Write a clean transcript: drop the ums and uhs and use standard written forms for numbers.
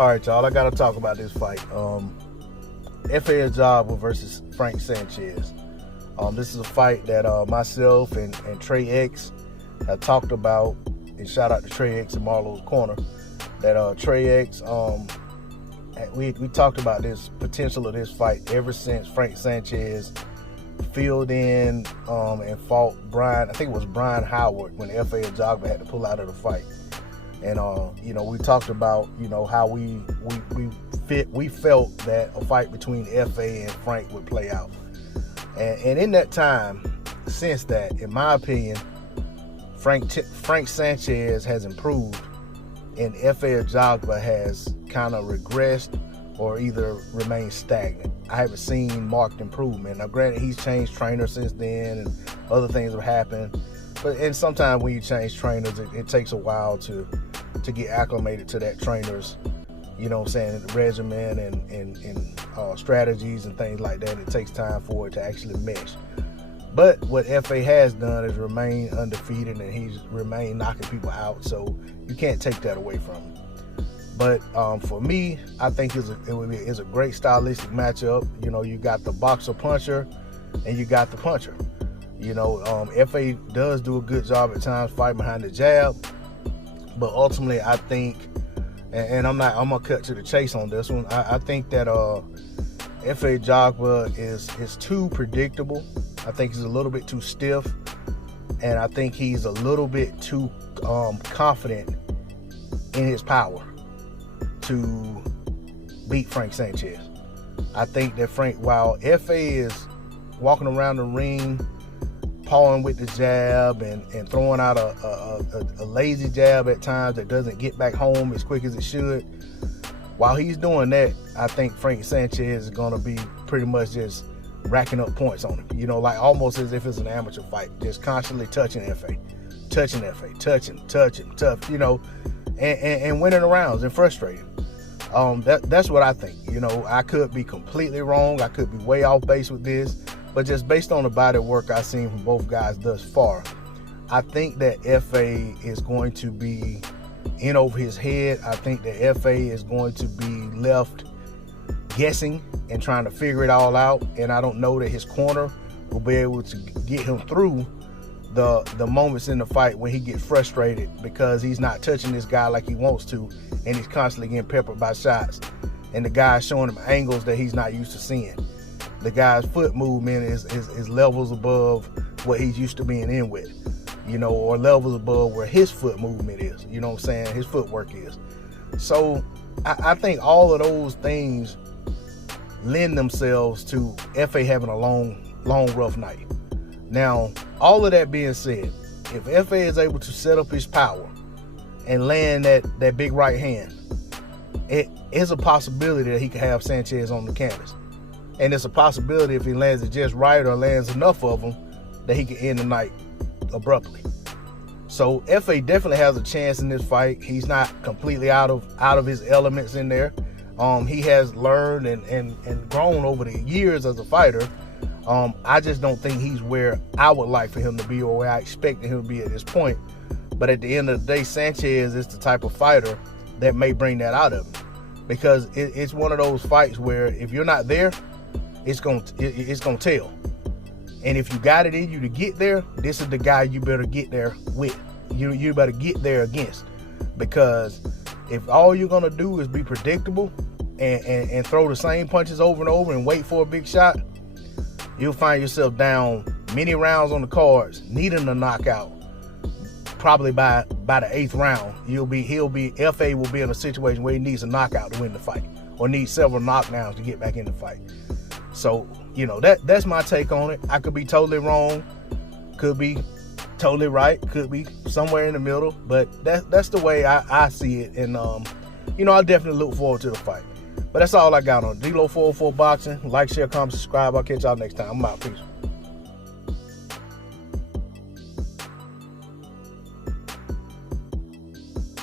All right, y'all. I gotta talk about this fight. F.A. Ajagba versus Frank Sanchez. This is a fight that myself and Trey X have talked about. And shout out to Trey X and Marlo's Corner. That Trey X, we talked about this potential of this fight ever since Frank Sanchez filled in and fought Brian. I think it was Brian Howard when F.A. Ajagba had to pull out of the fight. And we talked about how we felt that a fight between F.A. and Frank would play out. And in that time, since that, in my opinion, Frank Sanchez has improved, and F.A. Ajagba has kind of regressed or either remained stagnant. I haven't seen marked improvement. Now, granted, he's changed trainers since then, and other things have happened. And sometimes when you change trainers, it takes a while to get acclimated to that trainer's, regimen and strategies and things like that. It takes time for it to actually mesh. But what FA has done is remain undefeated, and he's remained knocking people out. So you can't take that away from him. But for me, I think it's a great stylistic matchup. You got the boxer puncher, and you got the puncher. FA does do a good job at times fighting behind the jab, but ultimately I think, and I'm gonna cut to the chase on this one. I think that F.A. Ajagba is too predictable. I think he's a little bit too stiff, and I think he's a little bit too confident in his power to beat Frank Sanchez. I think that while F.A. is walking around the ring, pawing with the jab and throwing out a lazy jab at times that doesn't get back home as quick as it should. While he's doing that, I think Frank Sanchez is going to be pretty much just racking up points on him. Like almost as if it's an amateur fight, just constantly touching F.A., touching, tough, and winning the rounds and frustrating. That's what I think. I could be completely wrong. I could be way off base with this. But just based on the body work I've seen from both guys thus far, I think that F.A. is going to be in over his head. I think that F.A. is going to be left guessing and trying to figure it all out. And I don't know that his corner will be able to get him through the moments in the fight when he gets frustrated because he's not touching this guy like he wants to, and he's constantly getting peppered by shots. And the guy's showing him angles that he's not used to seeing. The guy's foot movement is levels above what he's used to being in with, or levels above where his foot movement is, his footwork is. So I think all of those things lend themselves to F.A. having a long, rough night. Now, all of that being said, if F.A. is able to set up his power and land that big right hand, it is a possibility that he could have Sanchez on the canvas. And it's a possibility if he lands it just right or lands enough of them that he can end the night abruptly. So F.A. definitely has a chance in this fight. He's not completely out of his elements in there. He has learned and grown over the years as a fighter. I just don't think he's where I would like for him to be or where I expected him to be at this point. But at the end of the day, Sanchez is the type of fighter that may bring that out of him. Because it's one of those fights where if you're not there, it's gonna tell. And if you got it in you to get there, this is the guy you better get there with. You better get there against. Because if all you're gonna do is be predictable and throw the same punches over and over and wait for a big shot, you'll find yourself down many rounds on the cards, needing a knockout. Probably by the 8th round, F.A. will be in a situation where he needs a knockout to win the fight, or needs several knockdowns to get back in the fight. So, that's my take on it. I could be totally wrong, could be totally right, could be somewhere in the middle, but that's the way I see it. And I definitely look forward to the fight. But that's all I got on D-Lo 404 Boxing. Like, share, comment, subscribe. I'll catch y'all next time. I'm out. Peace.